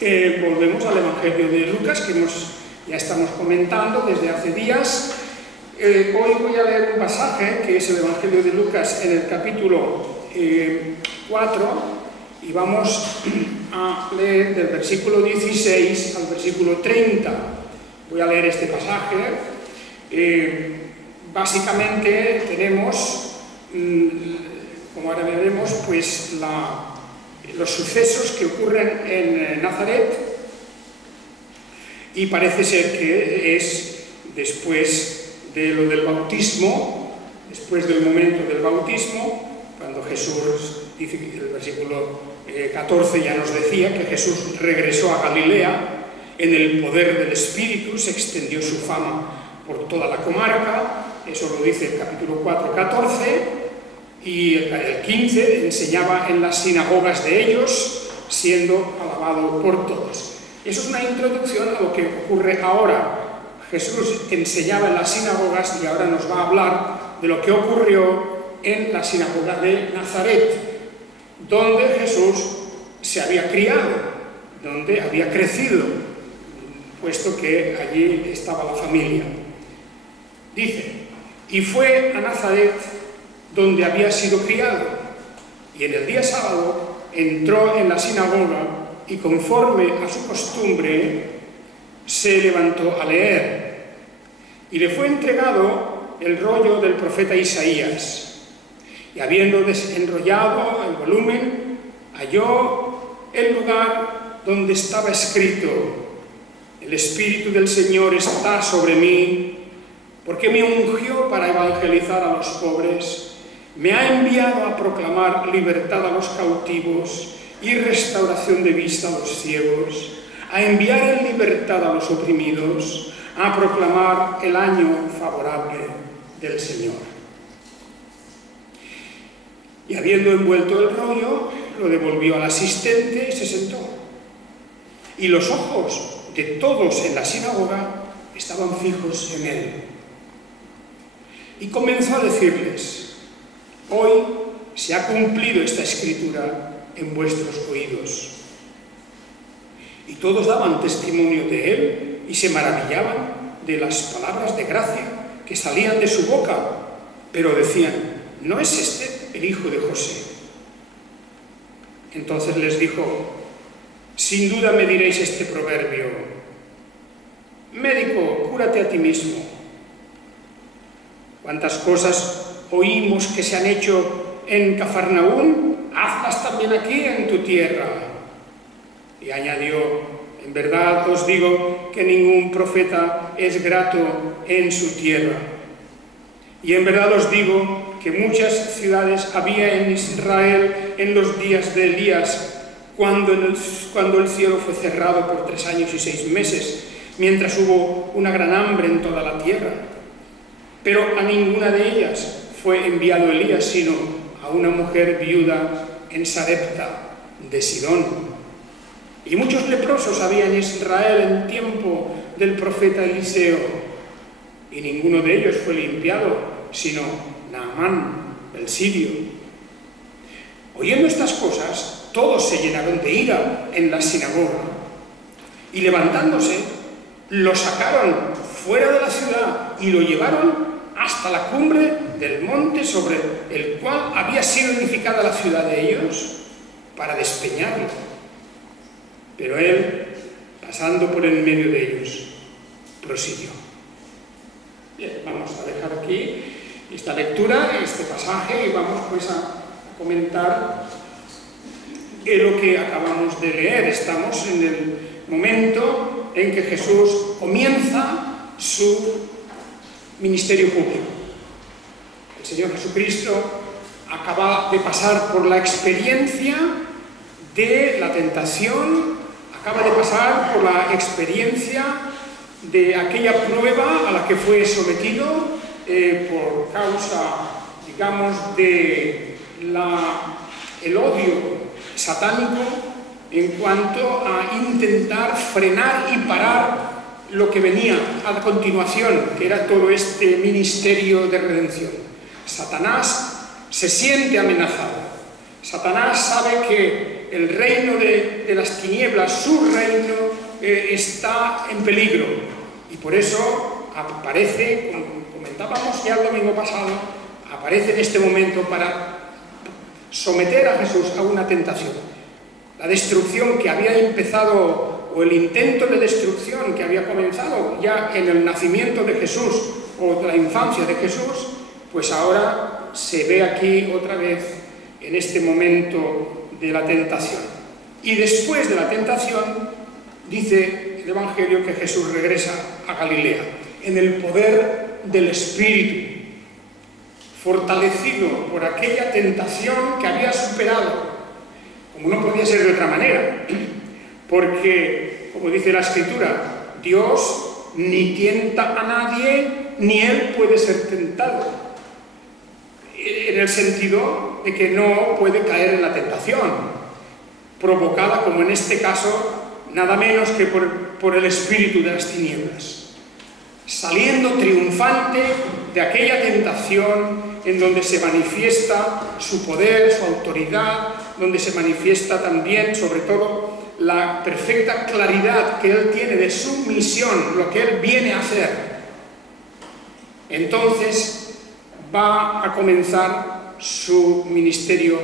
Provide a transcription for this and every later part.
Volvemos al Evangelio de Lucas, que ya estamos comentando desde hace días. Hoy voy a leer un pasaje, que es el Evangelio de Lucas, en el capítulo 4, y vamos a leer del versículo 16 al versículo 30. Voy a leer este pasaje. Básicamente tenemos, como ahora veremos, pues los sucesos que ocurren en Nazaret, y parece ser que es después de lo del bautismo, después del momento del bautismo, cuando Jesús, dice que el versículo 14 ya nos decía que Jesús regresó a Galilea, en el poder del Espíritu se extendió su fama por toda la comarca. Eso lo dice el capítulo 4, 14, y el 15 enseñaba en las sinagogas de ellos, siendo alabado por todos. Eso es una introducción a lo que ocurre ahora. Jesús enseñaba en las sinagogas y ahora nos va a hablar de lo que ocurrió en la sinagoga de Nazaret, donde Jesús se había criado, donde había crecido, puesto que allí estaba la familia. Dice: y fue a Nazaret, donde había sido criado, y en el día sábado entró en la sinagoga y, conforme a su costumbre, se levantó a leer. Y le fue entregado el rollo del profeta Isaías, y habiendo desenrollado el volumen, halló el lugar donde estaba escrito: el Espíritu del Señor está sobre mí, porque me ungió para evangelizar a los pobres, me ha enviado a proclamar libertad a los cautivos y restauración de vista a los ciegos, a enviar en libertad a los oprimidos, a proclamar el año favorable del Señor. Y habiendo envuelto el rollo, lo devolvió al asistente y se sentó. Y los ojos de todos en la sinagoga estaban fijos en él. Y comenzó a decirles: hoy se ha cumplido esta escritura en vuestros oídos. Y todos daban testimonio de él y se maravillaban de las palabras de gracia que salían de su boca, pero decían: ¿no es este el hijo de José? Entonces les dijo: sin duda me diréis este proverbio: médico, cúrate a ti mismo. ¿Cuántas cosas oímos que se han hecho en Cafarnaúm? Hazlas también aquí en tu tierra. Y añadió: en verdad os digo que ningún profeta es grato en su tierra. Y en verdad os digo que muchas ciudades había en Israel en los días de Elías, cuando el cielo fue cerrado por 3 años y 6 meses, mientras hubo una gran hambre en toda la tierra. Pero a ninguna de ellas fue enviado Elías, sino a una mujer viuda en Sarepta de Sidón. Y muchos leprosos había en Israel en tiempo del profeta Eliseo, y ninguno de ellos fue limpiado, sino Naamán, el sirio. Oyendo estas cosas, todos se llenaron de ira en la sinagoga, y levantándose, lo sacaron fuera de la ciudad y lo llevaron hasta la cumbre del monte sobre el cual había sido edificada la ciudad de ellos, para despeñarlo. Pero él, pasando por en medio de ellos, prosiguió. Bien, vamos a dejar aquí esta lectura, este pasaje, y vamos pues a comentar lo que acabamos de leer. Estamos en el momento en que Jesús comienza su ministerio público. El Señor Jesucristo acaba de pasar por la experiencia de la tentación, acaba de pasar por la experiencia de aquella prueba a la que fue sometido por causa, digamos, de el odio satánico en cuanto a intentar frenar y parar lo que venía a continuación, que era todo este ministerio de redención. Satanás se siente amenazado. Satanás sabe que el reino de las tinieblas, su reino, está en peligro. Y por eso aparece, como comentábamos ya el domingo pasado, aparece en este momento para someter a Jesús a una tentación. La destrucción que había empezado, o el intento de destrucción que había comenzado ya en el nacimiento de Jesús, o la infancia de Jesús, pues ahora se ve aquí otra vez en este momento de la tentación. Y después de la tentación, dice el Evangelio que Jesús regresa a Galilea, en el poder del Espíritu, fortalecido por aquella tentación que había superado, como no podía ser de otra manera, porque, como dice la Escritura, Dios ni tienta a nadie, ni Él puede ser tentado, en el sentido de que no puede caer en la tentación, provocada, como en este caso, nada menos que por el espíritu de las tinieblas, saliendo triunfante de aquella tentación en donde se manifiesta su poder, su autoridad, donde se manifiesta también, sobre todo, la perfecta claridad que Él tiene de su misión, lo que Él viene a hacer. Entonces va a comenzar su ministerio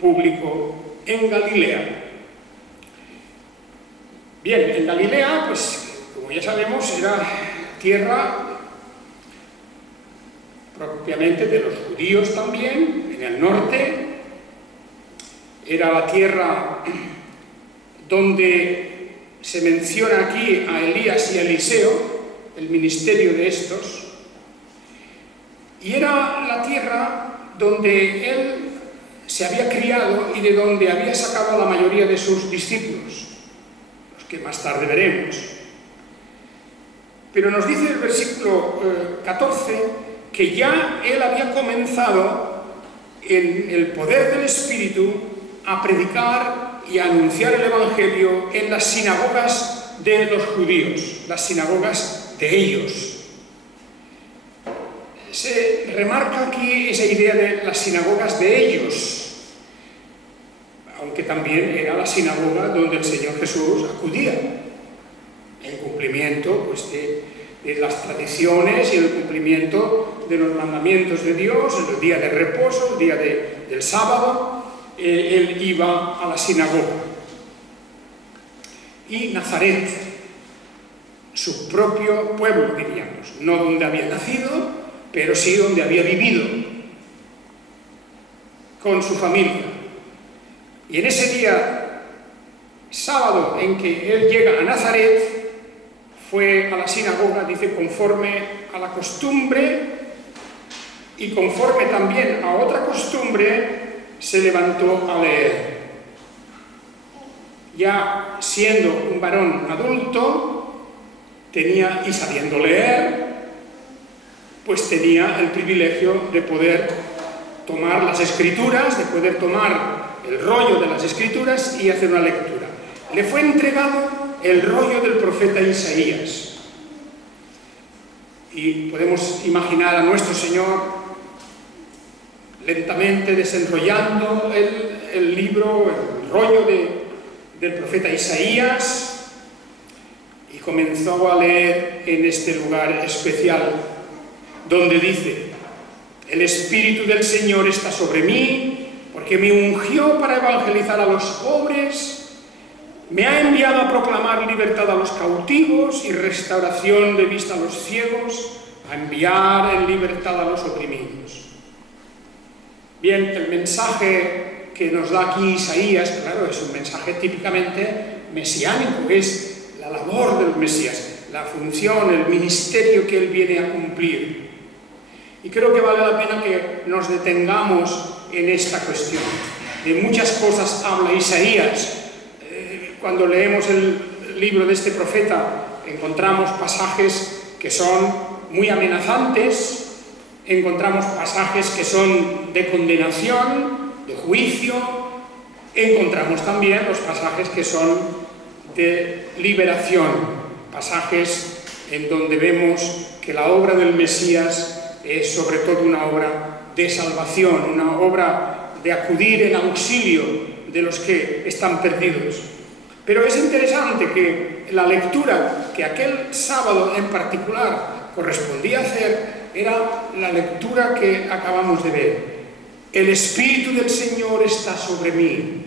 público en Galilea. Bien, en Galilea, pues, como ya sabemos, era tierra propiamente de los judíos también, en el norte. Era la tierra donde se menciona aquí a Elías y a Eliseo, el ministerio de estos, y era la tierra donde él se había criado y de donde había sacado a la mayoría de sus discípulos, los que más tarde veremos. Pero nos dice el versículo 14 que ya él había comenzado en el poder del Espíritu a predicar y a anunciar el Evangelio en las sinagogas de los judíos, las sinagogas de ellos. Se remarca aquí esa idea de las sinagogas de ellos, aunque también era la sinagoga donde el Señor Jesús acudía, en cumplimiento pues, de las tradiciones y el cumplimiento de los mandamientos de Dios. En el día de reposo, el día del sábado, él iba a la sinagoga. Y Nazaret, su propio pueblo, diríamos, no donde había nacido, pero sí donde había vivido con su familia. Y en ese día, sábado, en que él llega a Nazaret, fue a la sinagoga, dice, conforme a la costumbre y conforme también a otra costumbre, se levantó a leer. Ya siendo un varón adulto, tenía, y sabiendo leer, pues tenía el privilegio de poder tomar las Escrituras, de poder tomar el rollo de las Escrituras y hacer una lectura. Le fue entregado el rollo del profeta Isaías. Y podemos imaginar a nuestro Señor lentamente desenrollando el libro, el rollo del profeta Isaías, y comenzó a leer en este lugar especial, donde dice: el Espíritu del Señor está sobre mí, porque me ungió para evangelizar a los pobres, me ha enviado a proclamar libertad a los cautivos y restauración de vista a los ciegos, a enviar en libertad a los oprimidos. Bien, el mensaje que nos da aquí Isaías, claro, es un mensaje típicamente mesiánico, es la labor del Mesías, la función, el ministerio que él viene a cumplir. Y creo que vale la pena que nos detengamos en esta cuestión. De muchas cosas habla Isaías. Cuando leemos el libro de este profeta, encontramos pasajes que son muy amenazantes, encontramos pasajes que son de condenación, de juicio, encontramos también los pasajes que son de liberación, pasajes en donde vemos que la obra del Mesías es sobre todo una obra de salvación, una obra de acudir en auxilio de los que están perdidos. Pero es interesante que la lectura que aquel sábado en particular correspondía hacer era la lectura que acabamos de ver. El Espíritu del Señor está sobre mí.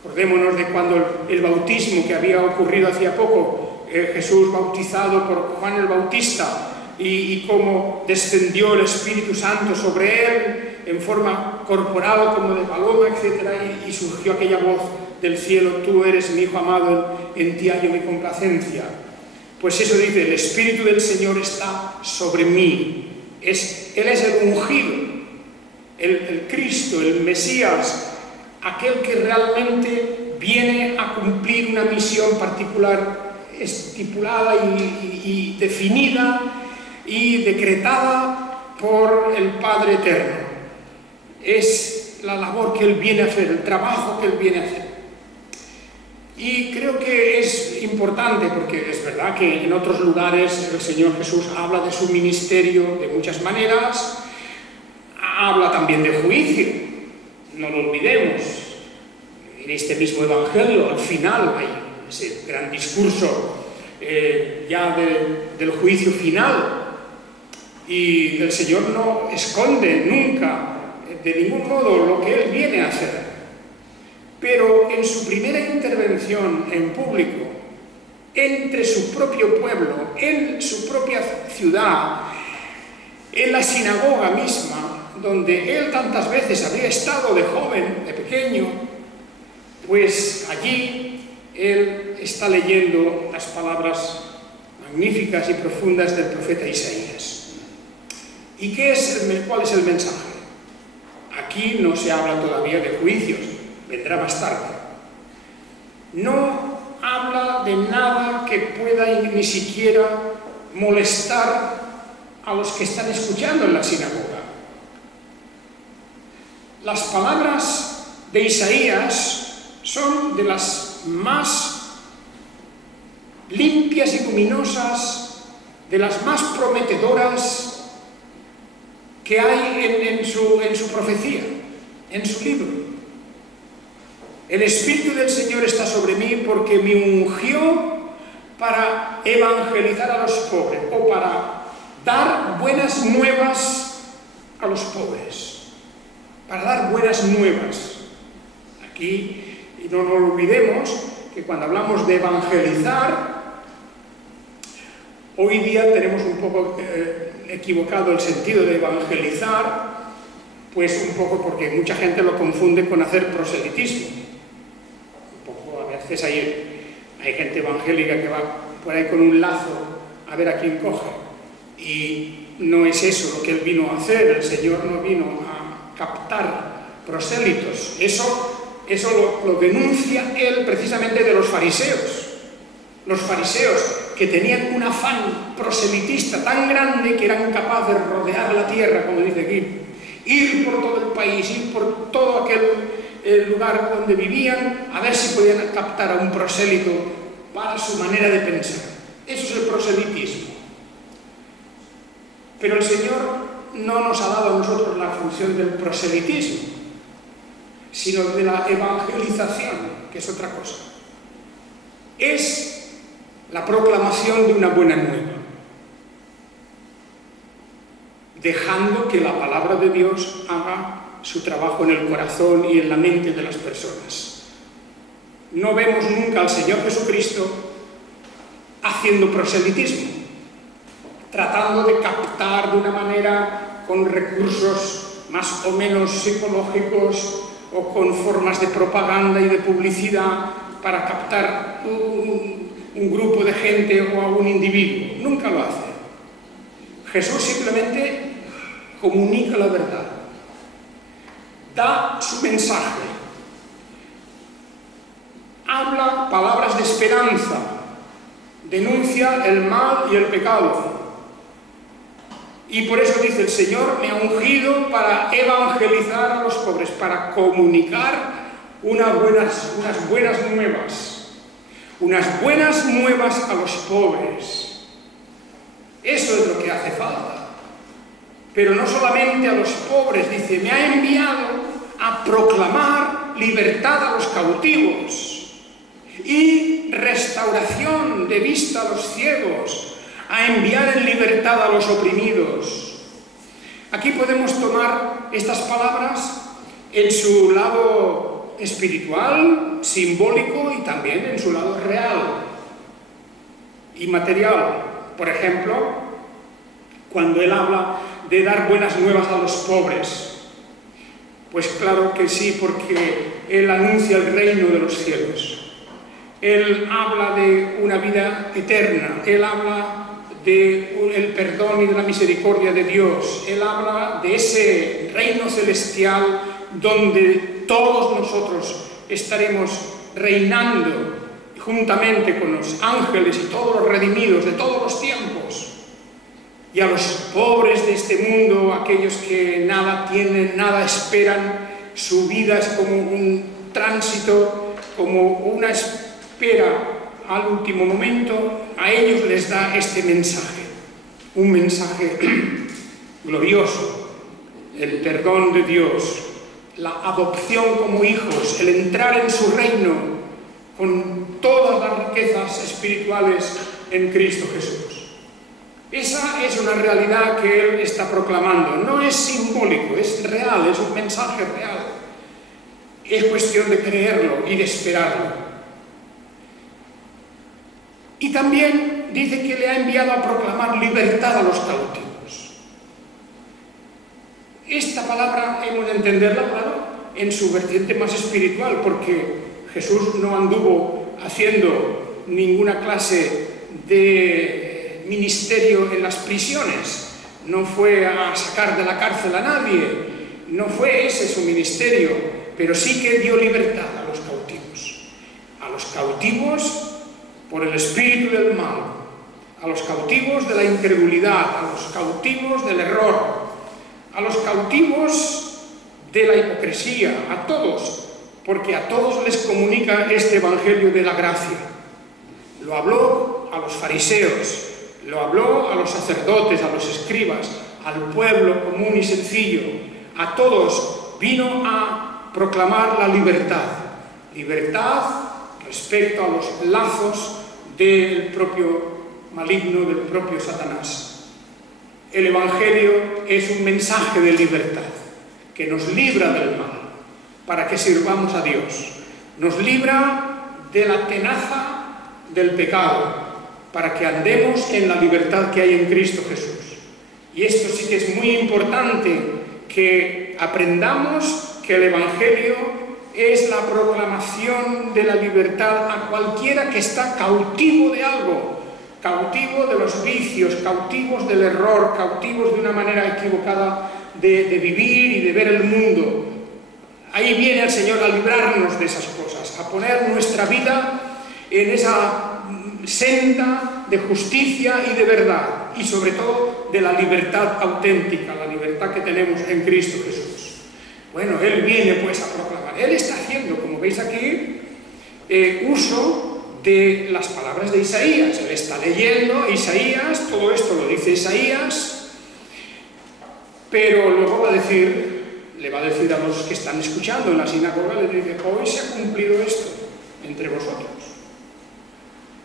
Acordémonos de cuando el bautismo que había ocurrido hacía poco, Jesús bautizado por Juan el Bautista, y cómo descendió el Espíritu Santo sobre él en forma corporal como de paloma, etc. Y surgió aquella voz del cielo: tú eres mi Hijo amado, en ti hallo mi complacencia. Pues eso dice, el Espíritu del Señor está sobre mí. Él es el ungido, el Cristo, el Mesías, aquel que realmente viene a cumplir una misión particular, estipulada y definida y decretada por el Padre Eterno. Es la labor que Él viene a hacer, el trabajo que Él viene a hacer. Y creo que es importante, porque es verdad que en otros lugares el Señor Jesús habla de su ministerio de muchas maneras, habla también de juicio, no lo olvidemos. En este mismo Evangelio, al final, hay ese gran discurso ya del juicio final. Y el Señor no esconde nunca, de ningún modo, lo que Él viene a hacer. Pero en su primera intervención en público, entre su propio pueblo, en su propia ciudad, en la sinagoga misma, donde Él tantas veces había estado de joven, de pequeño, pues allí Él está leyendo las palabras magníficas y profundas del profeta Isaías. ¿Y cuál es el mensaje? Aquí no se habla todavía de juicios, vendrá más tarde. No habla de nada que pueda ni siquiera molestar a los que están escuchando en la sinagoga. Las palabras de Isaías son de las más limpias y luminosas, de las más prometedoras que hay en su profecía, en su libro. El Espíritu del Señor está sobre mí porque me ungió para evangelizar a los pobres, o para dar buenas nuevas a los pobres, para dar buenas nuevas. Aquí, y no nos olvidemos que cuando hablamos de evangelizar, hoy día tenemos un poco equivocado el sentido de evangelizar, pues un poco porque mucha gente lo confunde con hacer proselitismo. Un poco, a veces hay gente evangélica que va por ahí con un lazo a ver a quién coge, y no es eso lo que Él vino a hacer. El Señor no vino a captar prosélitos. Eso lo denuncia Él precisamente de los fariseos. Los fariseos que tenían un afán proselitista tan grande que eran capaces de rodear la tierra, como dice aquí, ir por todo el país, ir por todo aquel lugar donde vivían, a ver si podían captar a un prosélito para su manera de pensar. Eso es el proselitismo. Pero el Señor no nos ha dado a nosotros la función del proselitismo, sino de la evangelización, que es otra cosa. Es la proclamación de una buena nueva, dejando que la palabra de Dios haga su trabajo en el corazón y en la mente de las personas. No vemos nunca al Señor Jesucristo haciendo proselitismo, tratando de captar de una manera con recursos más o menos psicológicos o con formas de propaganda y de publicidad para captar un grupo de gente o a un individuo. Nunca lo hace. Jesús simplemente comunica la verdad, da su mensaje, habla palabras de esperanza, denuncia el mal y el pecado. Y por eso dice: el Señor me ha ungido para evangelizar a los pobres, para comunicar unas buenas nuevas a los pobres. Eso es lo que hace falta. Pero no solamente a los pobres, dice: me ha enviado a proclamar proclamar libertad a los cautivos y restauración de vista a los ciegos, a enviar en libertad a los oprimidos. Aquí podemos tomar estas palabras en su lado espiritual, simbólico y también en su lado real y material. Por ejemplo, cuando él habla de dar buenas nuevas a los pobres, pues claro que sí, porque él anuncia el reino de los cielos. Él habla de una vida eterna, él habla del perdón y de la misericordia de Dios, él habla de ese reino celestial donde todos nosotros estaremos reinando juntamente con los ángeles y todos los redimidos de todos los tiempos. Y a los pobres de este mundo, aquellos que nada tienen, nada esperan, su vida es como un tránsito, como una espera al último momento, a ellos les da este mensaje, un mensaje glorioso, el perdón de Dios, la adopción como hijos, el entrar en su reino con todas las riquezas espirituales en Cristo Jesús. Esa es una realidad que él está proclamando, no es simbólico, es real, es un mensaje real. Es cuestión de creerlo y de esperarlo. Y también dice que le ha enviado a proclamar libertad a los cautivos. Esta palabra hemos de entenderla, claro, en su vertiente más espiritual, porque Jesús no anduvo haciendo ninguna clase de ministerio en las prisiones, no fue a sacar de la cárcel a nadie, no fue ese su ministerio, pero sí que dio libertad a los cautivos por el espíritu del mal, a los cautivos de la incredulidad, a los cautivos del error, a los cautivos de la hipocresía, a todos, porque a todos les comunica este evangelio de la gracia. Lo habló a los fariseos, lo habló a los sacerdotes, a los escribas, al pueblo común y sencillo. A todos vino a proclamar la libertad. Libertad respecto a los lazos del propio maligno, del propio Satanás. El Evangelio es un mensaje de libertad que nos libra del mal para que sirvamos a Dios. Nos libra de la tenaza del pecado, para que andemos en la libertad que hay en Cristo Jesús. Y esto sí que es muy importante, que aprendamos que el Evangelio es la proclamación de la libertad a cualquiera que está cautivo de algo, cautivo de los vicios, cautivos del error, cautivos de una manera equivocada de vivir y de ver el mundo. Ahí viene el Señor a librarnos de esas cosas, a poner nuestra vida en esa senda de justicia y de verdad, y sobre todo de la libertad auténtica, la libertad que tenemos en Cristo Jesús. Bueno, Él viene pues a proclamar. Él está haciendo, como veis aquí, uso de las palabras de Isaías. Él está leyendo Isaías, todo esto lo dice Isaías, pero luego le va a decir a los que están escuchando en la sinagoga, le dice: hoy se ha cumplido esto entre vosotros.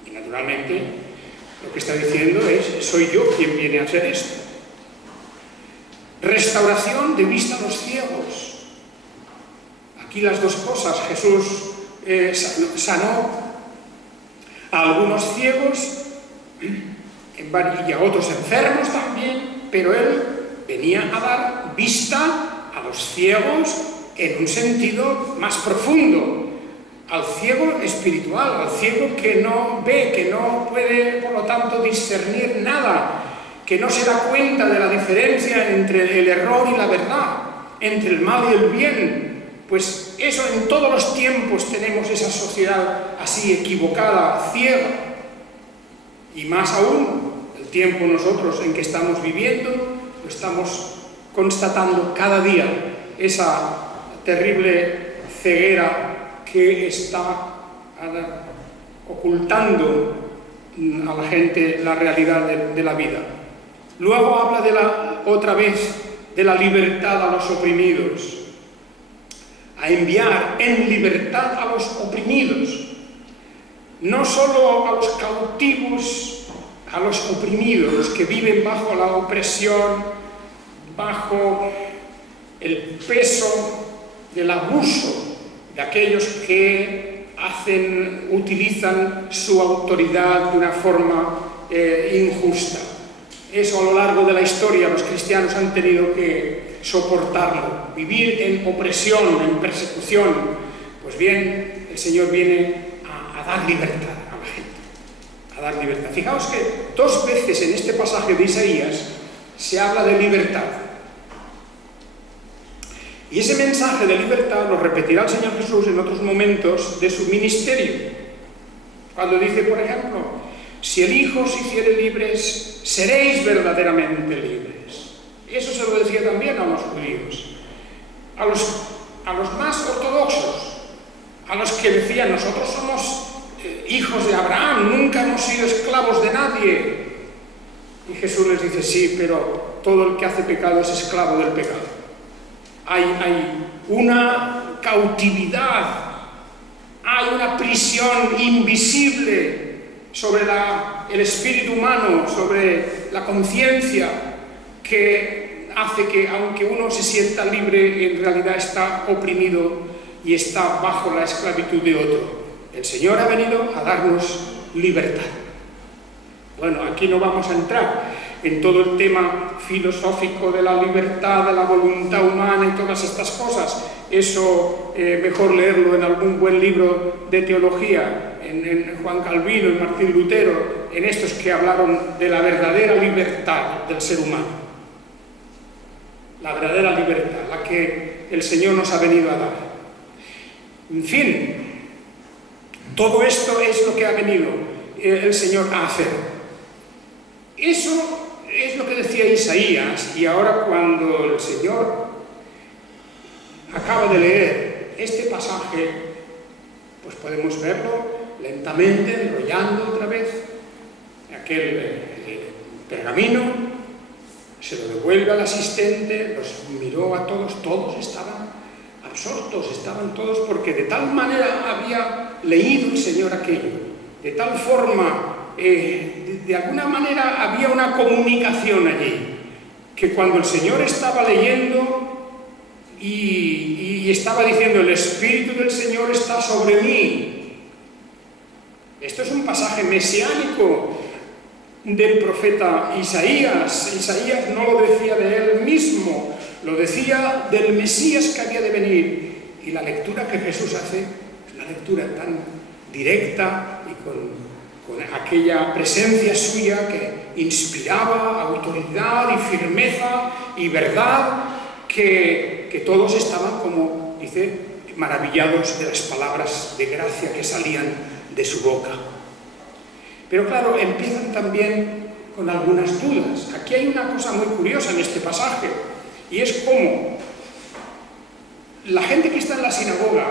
Y naturalmente lo que está diciendo es: soy yo quien viene a hacer esto. Restauración de vista a los ciegos. Aquí las dos cosas. Jesús sanó a algunos ciegos y a otros enfermos también, pero Él venía a dar vista a los ciegos en un sentido más profundo, al ciego espiritual, al ciego que no ve, que no puede, por lo tanto, discernir nada, que no se da cuenta de la diferencia entre el error y la verdad, entre el mal y el bien. Pues eso, en todos los tiempos tenemos esa sociedad así equivocada, ciega, y más aún el tiempo nosotros en que estamos viviendo, lo estamos constatando cada día, esa terrible ceguera que está ocultando a la gente la realidad de la vida. Luego habla otra vez de la libertad a los oprimidos. a enviar en libertad a los oprimidos, no solo a los cautivos, a los oprimidos, los que viven bajo la opresión, bajo el peso del abuso de aquellos que utilizan su autoridad de una forma injusta. Eso a lo largo de la historia los cristianos han tenido que soportarlo, vivir en opresión, en persecución. Pues bien, el Señor viene a dar libertad a la gente, a dar libertad. Fijaos que 2 veces en este pasaje de Isaías se habla de libertad. Y ese mensaje de libertad lo repetirá el Señor Jesús en otros momentos de su ministerio. Cuando dice, por ejemplo, si el Hijo os hiciere libres, seréis verdaderamente libres. Eso se lo decía también a los judíos, a los más ortodoxos, a los que decían, nosotros somos hijos de Abraham, nunca hemos sido esclavos de nadie. Y Jesús les dice, sí, pero todo el que hace pecado es esclavo del pecado. Hay una cautividad, hay una prisión invisible sobre el espíritu humano, sobre la conciencia, que hace que, aunque uno se sienta libre, en realidad está oprimido y está bajo la esclavitud de otro. El Señor ha venido a darnos libertad. Bueno, aquí no vamos a entrar en todo el tema filosófico de la libertad, de la voluntad humana y todas estas cosas. Eso mejor leerlo en algún buen libro de teología, en Juan Calvino, en Martín Lutero, en estos que hablaron de la verdadera libertad del ser humano. La verdadera libertad, la que el Señor nos ha venido a dar. En fin, todo esto es lo que ha venido el Señor a hacer. Eso es lo que decía Isaías, y ahora cuando el Señor acaba de leer este pasaje, pues podemos verlo lentamente, enrollando otra vez aquel pergamino, se lo devuelve al asistente, los miró a todos, todos estaban absortos, estaban todos, porque de tal manera había leído el Señor aquello, de tal forma, de alguna manera había una comunicación allí, que cuando el Señor estaba leyendo y estaba diciendo, el Espíritu del Señor está sobre mí. Esto es un pasaje mesiánico del profeta Isaías. Isaías no lo decía de él mismo, lo decía del Mesías que había de venir. Y la lectura que Jesús hace es una lectura tan directa y con aquella presencia suya que inspiraba autoridad y firmeza y verdad, que todos estaban, como dice, maravillados de las palabras de gracia que salían de su boca. Pero claro, empiezan también con algunas dudas. Aquí hay una cosa muy curiosa en este pasaje, y es cómo la gente que está en la sinagoga,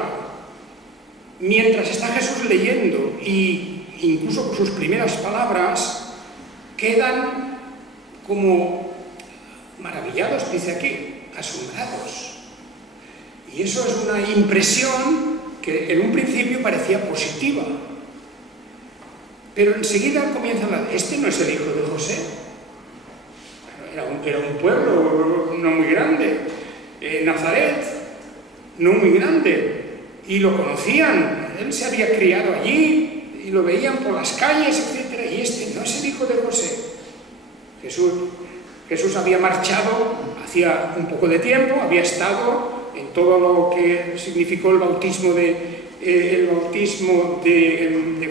mientras está Jesús leyendo, y incluso con sus primeras palabras, quedan como maravillados, dice aquí, asombrados. Y eso es una impresión que en un principio parecía positiva, pero enseguida comienzan a decir, este no es el hijo de José. Era un pueblo no muy grande, Nazaret, no muy grande, y lo conocían, él se había criado allí, y lo veían por las calles, etc. Y este no es el hijo de José. Jesús había marchado hacía un poco de tiempo, había estado en todo lo que significó el bautismo de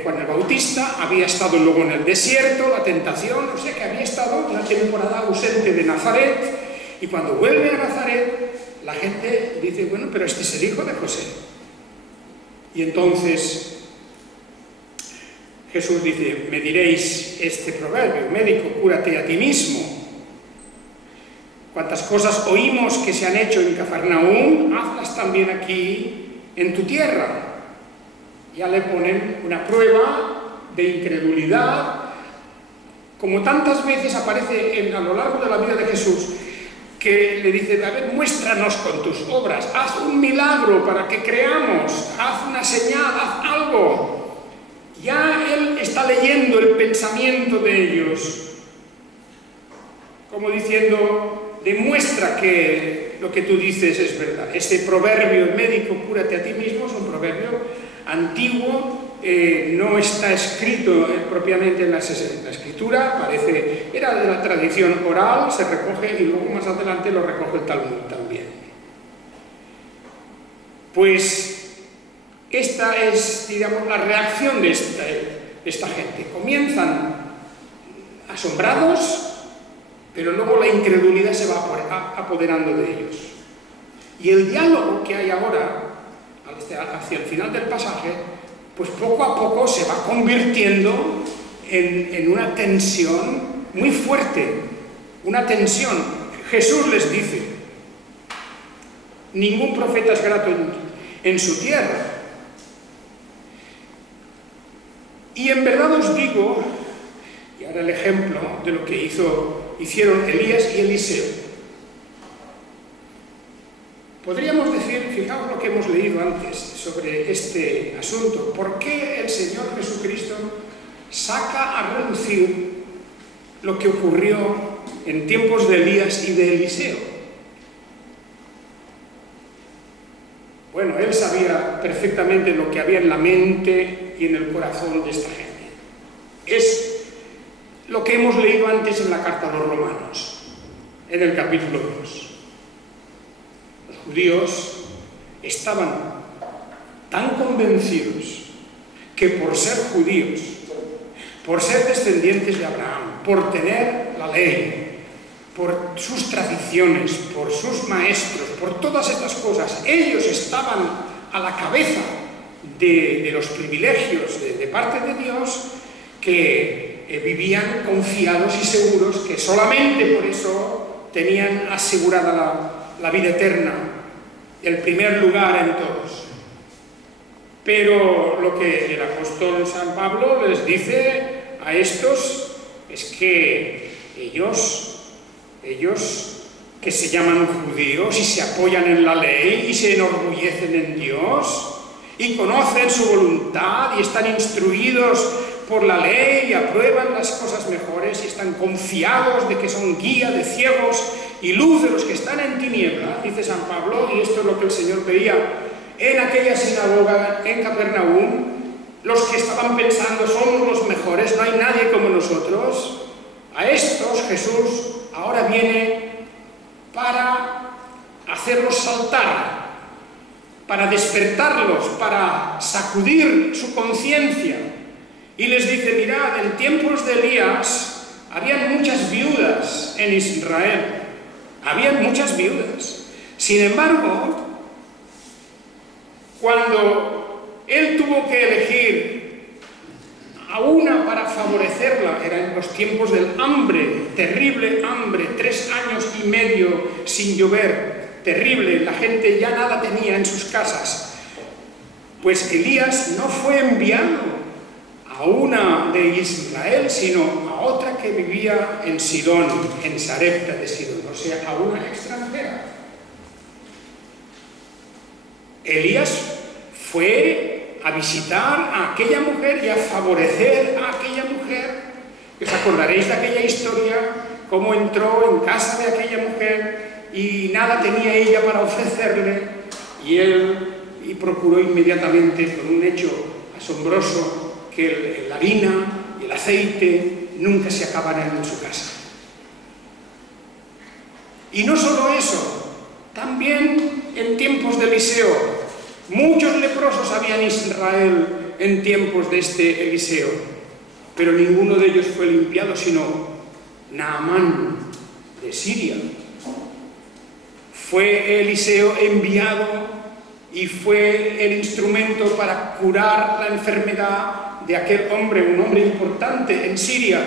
Juan el Bautista, había estado luego en el desierto, la tentación, o sea que había estado una temporada ausente de Nazaret, y cuando vuelve a Nazaret, la gente dice, bueno, pero este es el hijo de José. Y entonces Jesús dice, me diréis este proverbio, médico, cúrate a ti mismo. Cuantas cosas oímos que se han hecho en Cafarnaúm, hazlas también aquí en tu tierra. Ya le ponen una prueba de incredulidad, como tantas veces aparece a lo largo de la vida de Jesús, que le dice: a ver, muéstranos con tus obras, haz un milagro para que creamos, haz una señal, haz algo. Ya él está leyendo el pensamiento de ellos, como diciendo: demuestra que lo que tú dices es verdad. Este proverbio médico, cúrate a ti mismo, es un proverbio antiguo, no está escrito propiamente en la escritura, era de la tradición oral, se recoge y luego más adelante lo recoge el Talmud también. Pues esta es, digamos, la reacción de esta gente. Comienzan asombrados, pero luego la incredulidad se va apoderando de ellos. Y el diálogo que hay ahora, hacia el final del pasaje, pues poco a poco se va convirtiendo en una tensión muy fuerte, una tensión. Jesús les dice: ningún profeta es grato en su tierra. Y en verdad os digo, y ahora el ejemplo de lo que hicieron Elías y Eliseo. Podríamos decir, fijaos lo que hemos leído antes sobre este asunto, ¿por qué el Señor Jesucristo saca a relucir lo que ocurrió en tiempos de Elías y de Eliseo? Bueno, él sabía perfectamente lo que había en la mente y en el corazón de esta gente. Es lo que hemos leído antes en la carta a los Romanos, en el capítulo 2. Los judíos estaban tan convencidos que por ser judíos, por ser descendientes de Abraham, por tener la ley, por sus tradiciones, por sus maestros, por todas estas cosas, ellos estaban a la cabeza de los privilegios de parte de Dios, que vivían confiados y seguros que solamente por eso tenían asegurada la vida eterna, el primer lugar en todos. Pero lo que el apóstol San Pablo les dice a estos es que ellos que se llaman judíos y se apoyan en la ley y se enorgullecen en Dios y conocen su voluntad y están instruidos por la ley y aprueban las cosas mejores y están confiados de que son guía de ciegos y luz de los que están en tinieblas, dice San Pablo, y esto es lo que el Señor veía en aquella sinagoga en Capernaum, los que estaban pensando somos los mejores, no hay nadie como nosotros. A estos Jesús ahora viene para hacerlos saltar, para despertarlos, para sacudir su conciencia. Y les dice: mirad, en tiempos de Elías habían muchas viudas en Israel, habían muchas viudas. Sin embargo, cuando él tuvo que elegir a una para favorecerla, era en los tiempos del hambre, terrible hambre, 3 años y medio sin llover, terrible, la gente ya nada tenía en sus casas. Pues Elías no fue enviado a una de Israel, sino a otra que vivía en Sidón, en Sarepta de Sidón, o sea, a una extranjera. Elías fue a visitar a aquella mujer y a favorecer a aquella mujer. Os acordaréis de aquella historia, cómo entró en casa de aquella mujer y nada tenía ella para ofrecerle, y él procuró inmediatamente, con un hecho asombroso, que la harina y el aceite nunca se acabaran en su casa. Y no solo eso, también en tiempos de Eliseo, muchos leprosos había en Israel en tiempos de este Eliseo, pero ninguno de ellos fue limpiado, sino Naamán de Siria. Fue Eliseo enviado y fue el instrumento para curar la enfermedad de aquel hombre, un hombre importante en Siria,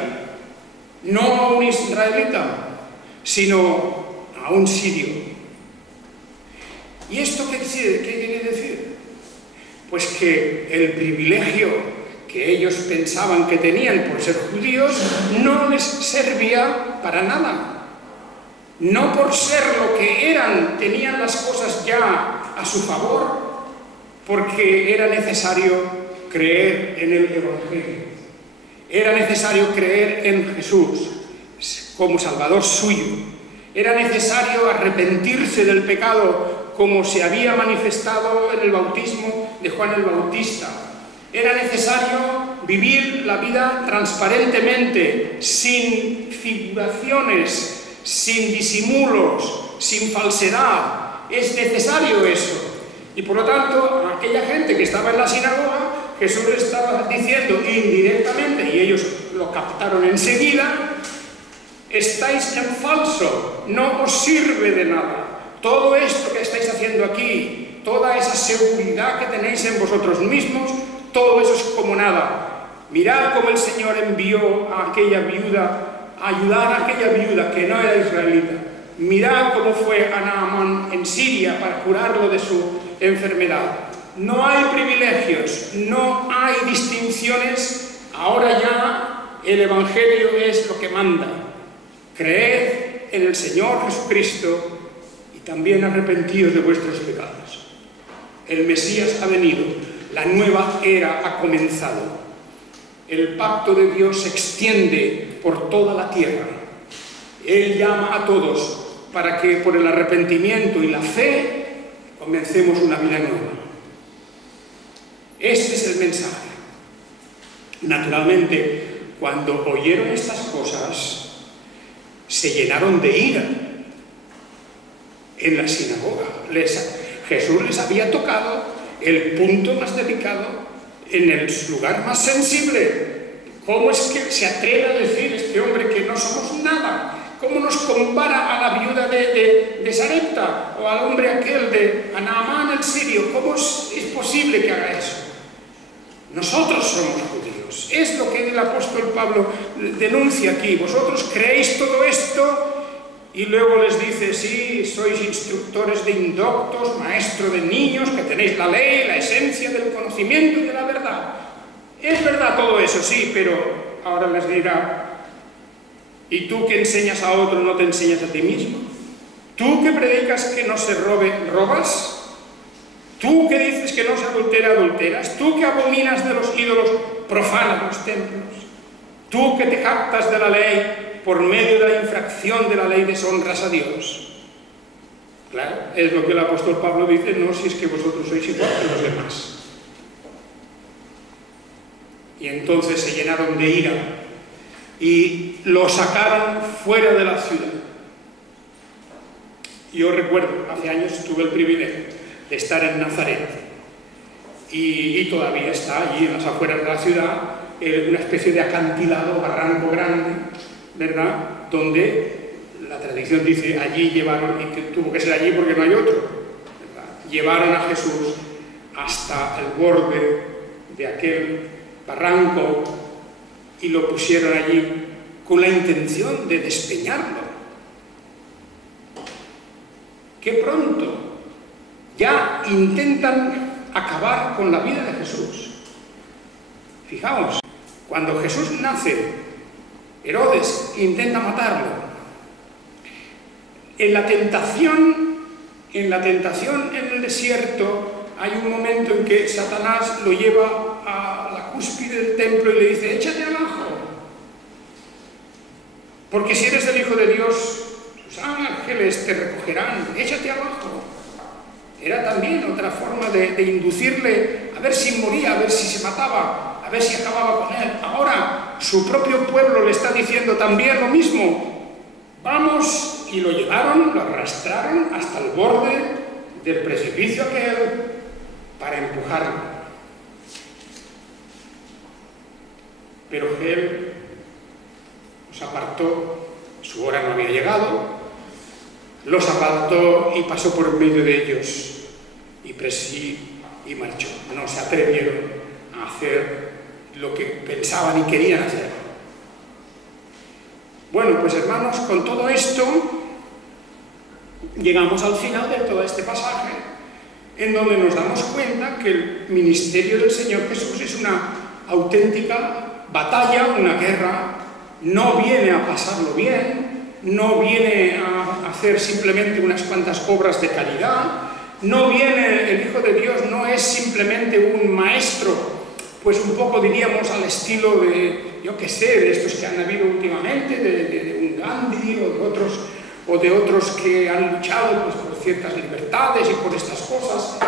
no a un israelita, sino a un sirio. ¿Y esto qué quiere decir? Pues que el privilegio que ellos pensaban que tenían por ser judíos no les servía para nada. no por ser lo que eran, tenían las cosas ya a su favor, porque era necesario creer en el Evangelio. Era necesario creer en Jesús como Salvador suyo. Era necesario arrepentirse del pecado como se había manifestado en el bautismo de Juan el Bautista. Era necesario vivir la vida transparentemente, sin figuraciones, sin disimulos, sin falsedad. Es necesario eso. Y por lo tanto, a aquella gente que estaba en la sinagoga, Jesús le estaba diciendo indirectamente, y ellos lo captaron enseguida: estáis en falso, no os sirve de nada. Todo esto que estáis haciendo aquí, toda esa seguridad que tenéis en vosotros mismos, todo eso es como nada. Mirad cómo el Señor envió a aquella viuda a ayudar a aquella viuda que no era israelita. Mirad cómo fue a Naamán en Siria para curarlo de su enfermedad. No hay privilegios, no hay distinciones. Ahora ya el Evangelio es lo que manda. Creed en el Señor Jesucristo y también arrepentíos de vuestros pecados. El Mesías ha venido, la nueva era ha comenzado. El pacto de Dios se extiende por toda la tierra. Él llama a todos para que por el arrepentimiento y la fe comencemos una vida nueva. Este es el mensaje. Naturalmente, cuando oyeron estas cosas, se llenaron de ira en la sinagoga. Jesús les había tocado el punto más delicado, en el lugar más sensible. ¿Cómo es que se atreve a decir este hombre que no somos nada? ¿Cómo nos compara a la viuda de Sarepta o al hombre aquel de Naamán el sirio? ¿Cómo es posible que haga eso? Nosotros somos judíos. Es lo que el apóstol Pablo denuncia aquí. Vosotros creéis todo esto y luego les dice: sí, sois instructores de indoctos, maestro de niños, que tenéis la ley, la esencia del conocimiento y de la verdad. Es verdad todo eso, sí, pero ahora les dirá: ¿y tú que enseñas a otro no te enseñas a ti mismo? ¿Tú que predicas que no se robe, robas? ¿Tú que dices que no se adultera, adulteras? ¿Tú que abominas de los ídolos, profanas los templos? ¿Tú que te jactas de la ley, por medio de la infracción de la ley deshonras a Dios? Claro, es lo que el apóstol Pablo dice: no, si es que vosotros sois igual que los demás. Y entonces se llenaron de ira y lo sacaron fuera de la ciudad. Yo recuerdo, hace años tuve el privilegio de estar en Nazaret y todavía está allí en las afueras de la ciudad, una especie de acantilado, barranco grande, ¿verdad?, donde la tradición dice allí llevaron, y que tuvo que ser allí porque no hay otro, ¿verdad?, llevaron a Jesús hasta el borde de aquel barranco y lo pusieron allí con la intención de despeñarlo. ¡Qué pronto! Ya intentan acabar con la vida de Jesús. Fijaos, cuando Jesús nace, Herodes intenta matarlo. En la tentación en el desierto, hay un momento en que Satanás lo lleva a la cúspide del templo y le dice: échate abajo, porque si eres el Hijo de Dios, sus ángeles te recogerán, échate abajo. Era también otra forma de inducirle a ver si moría, a ver si se mataba, a ver si acababa con él. Ahora su propio pueblo le está diciendo también lo mismo. Vamos, y lo llevaron, lo arrastraron hasta el borde del precipicio aquel para empujarlo. Pero él los apartó, su hora no había llegado, los apartó y pasó por medio de ellos y marchó. No se atrevieron a hacer lo que pensaban y querían hacer. Bueno, pues hermanos, con todo esto llegamos al final de todo este pasaje, en donde nos damos cuenta que el ministerio del Señor Jesús es una auténtica batalla, una guerra. No viene a pasarlo bien, no viene a hacer simplemente unas cuantas obras de caridad, no viene, el Hijo de Dios no es simplemente un maestro, pues un poco diríamos al estilo de, yo qué sé, de estos que han habido últimamente, de un Gandhi o de otros que han luchado pues, por ciertas libertades y por estas cosas.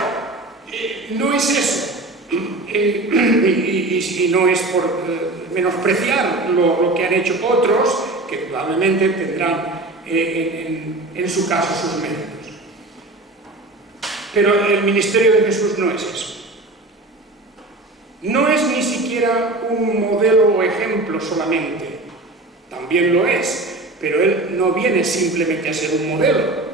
No es eso. Y no es por menospreciar lo que han hecho otros, que probablemente tendrán en su caso sus méritos. Pero el ministerio de Jesús no es eso. No es ni siquiera un modelo o ejemplo solamente. También lo es, pero él no viene simplemente a ser un modelo.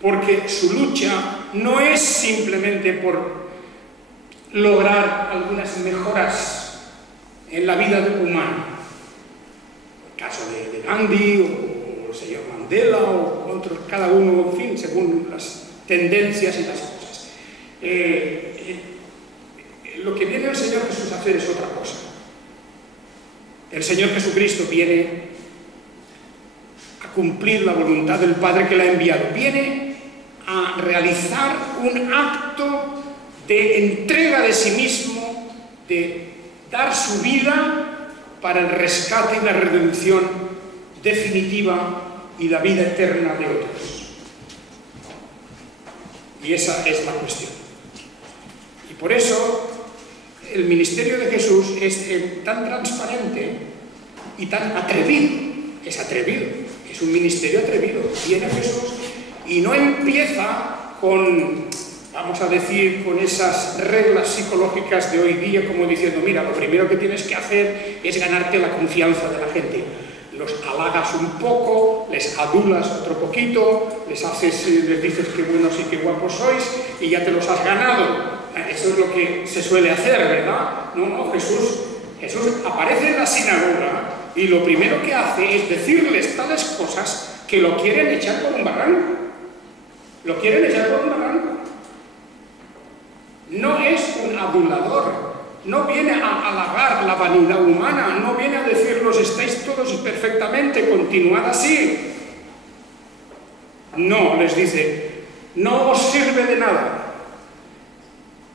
Porque su lucha no es simplemente por lograr algunas mejoras en la vida humana. El caso de Gandhi o el señor Mandela o otros, cada uno, en fin, según las tendencias y las cosas. Lo que viene el Señor Jesús a hacer es otra cosa. El Señor Jesucristo viene a cumplir la voluntad del Padre que le ha enviado. Viene a realizar un acto de entrega de sí mismo, de dar su vida para el rescate y la redención definitiva y la vida eterna de otros. Y esa es la cuestión. Y por eso el ministerio de Jesús es tan transparente y tan atrevido. Es atrevido, es un ministerio atrevido. Viene Jesús y no empieza con, vamos a decir, con esas reglas psicológicas de hoy día, como diciendo, mira, lo primero que tienes que hacer es ganarte la confianza de la gente. Los halagas un poco, les adulas otro poquito, les dices qué buenos y qué guapos sois y ya te los has ganado. Eso es lo que se suele hacer, ¿verdad? No, Jesús aparece en la sinagoga y lo primero que hace es decirles tales cosas que lo quieren echar por un barranco. Lo quieren echar por un barranco. No es un adulador, no viene a halagar la vanidad humana, no viene a decirlos estáis todos perfectamente, continuad así. No, les dice, no os sirve de nada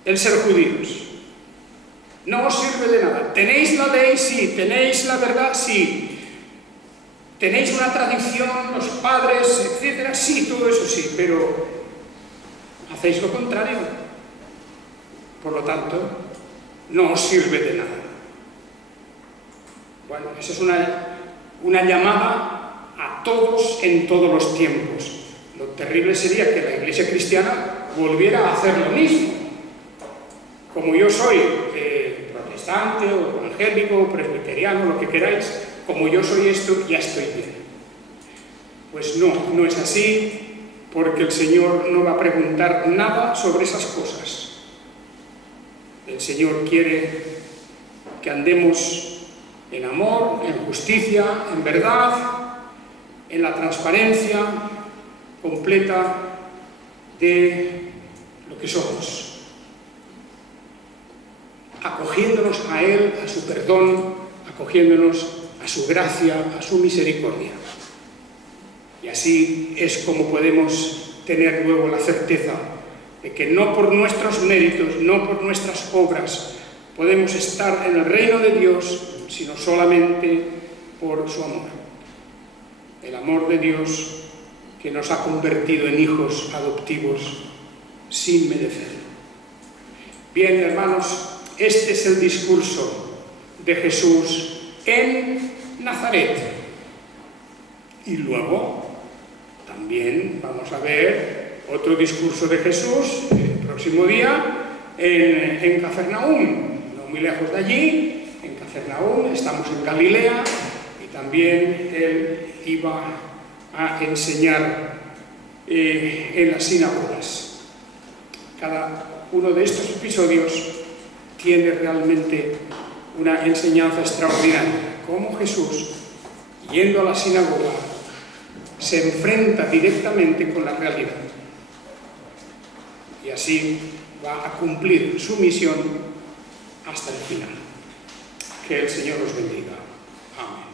el ser judíos. No os sirve de nada. ¿Tenéis la ley? Sí. ¿Tenéis la verdad? Sí. ¿Tenéis una tradición, los padres, etcétera? Sí, todo eso sí, pero hacéis lo contrario. Por lo tanto, no os sirve de nada. Bueno, esa es una llamada a todos en todos los tiempos. Lo terrible sería que la Iglesia cristiana volviera a hacer lo mismo. Como yo soy protestante o evangélico o presbiteriano, lo que queráis, como yo soy esto, ya estoy bien. Pues no es así, porque el Señor no va a preguntar nada sobre esas cosas. El Señor quiere que andemos en amor, en justicia, en verdad, en la transparencia completa de lo que somos. Acogiéndonos a Él, a su perdón, acogiéndonos a su gracia, a su misericordia. Y así es como podemos tener luego la certeza de que no por nuestros méritos, no por nuestras obras, podemos estar en el reino de Dios, sino solamente por su amor. El amor de Dios que nos ha convertido en hijos adoptivos sin merecerlo. Bien, hermanos, este es el discurso de Jesús en Nazaret. Y luego también vamos a ver otro discurso de Jesús el próximo día en Cafarnaúm, no muy lejos de allí. En Cafarnaúm, estamos en Galilea, y también él iba a enseñar en las sinagogas. Cada uno de estos episodios tiene realmente una enseñanza extraordinaria. Cómo Jesús, yendo a la sinagoga, se enfrenta directamente con la realidad. Y así va a cumplir su misión hasta el final. Que el Señor los bendiga. Amén.